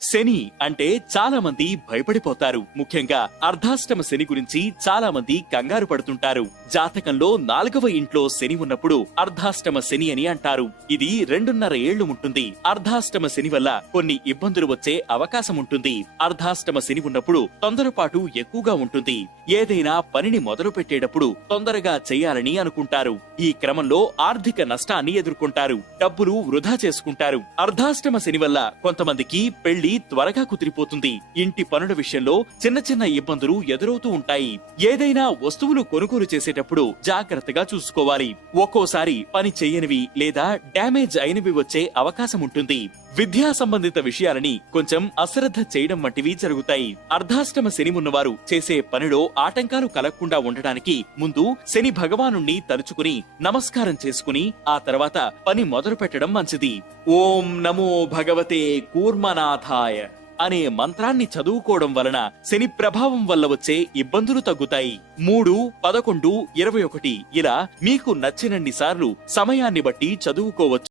శని అంటే చాలా మంది భయపడిపోతారు. ముఖ్యంగా అర్ధాష్టమ శని గురించి చాలా మంది కంగారు పడుతుంటారు. జాతకంలో 4వ ఇంట్లో శని ఉన్నప్పుడు అర్ధాష్టమ శని అని అంటారు. ఇది 2.5 ఏళ్లు ఉంటుంది. అర్ధాష్టమ శని వల్ల కొన్ని ఇబ్బందులు వచ్చే అవకాశం ఉంటుంది. అర్ధాష్టమ శని ఉన్నప్పుడు తొందరపాటు ఎక్కువగా ఉంటుంది. ఏదైనా పనిని మొదలు పెట్టేటప్పుడు తొందరగా చేయాలని అనుకుంటారు. ఈ క్రమంలో ఆర్థిక నష్టాన్ని ఎదుర్కొంటారు. డబ్బులు వృధా చేసుకుంటారు. అర్ధాష్టమ శని వల్ల కొంతమందికి పెళ్లి త్వరగా కుదిరిపోతుంది. ఇంటి పనుల విషయంలో చిన్న చిన్న ఇబ్బందులు ఎదురవుతూ ఉంటాయి. ఏదైనా వస్తువులు కొనుగోలు చేసేటప్పుడు జాగ్రత్తగా చూసుకోవాలి. ఒక్కోసారి పని చేయనివి లేదా డ్యామేజ్ అయినవి వచ్చే అవకాశం ఉంటుంది. విద్యా సంబంధిత విషయాలని కొంచెం అశ్రద్ధ చేయడం వంటివి జరుగుతాయి. అర్ధాష్టమ శని ఉన్నవారు చేసే పనిలో ఆటంకాలు కలగకుండా ఉండడానికి ముందు శని భగవానుణ్ణి తలుచుకుని నమస్కారం చేసుకుని ఆ తర్వాత పని మొదలు పెట్టడం మంచిది. ఓం నమో భగవతే కూర్మనాథాయ అనే మంత్రాన్ని చదువుకోవడం వలన శని ప్రభావం వల్ల వచ్చే ఇబ్బందులు తగ్గుతాయి. 3, 11, 21 ఇలా మీకు నచ్చినన్ని సార్లు సమయాన్ని బట్టి చదువుకోవచ్చు.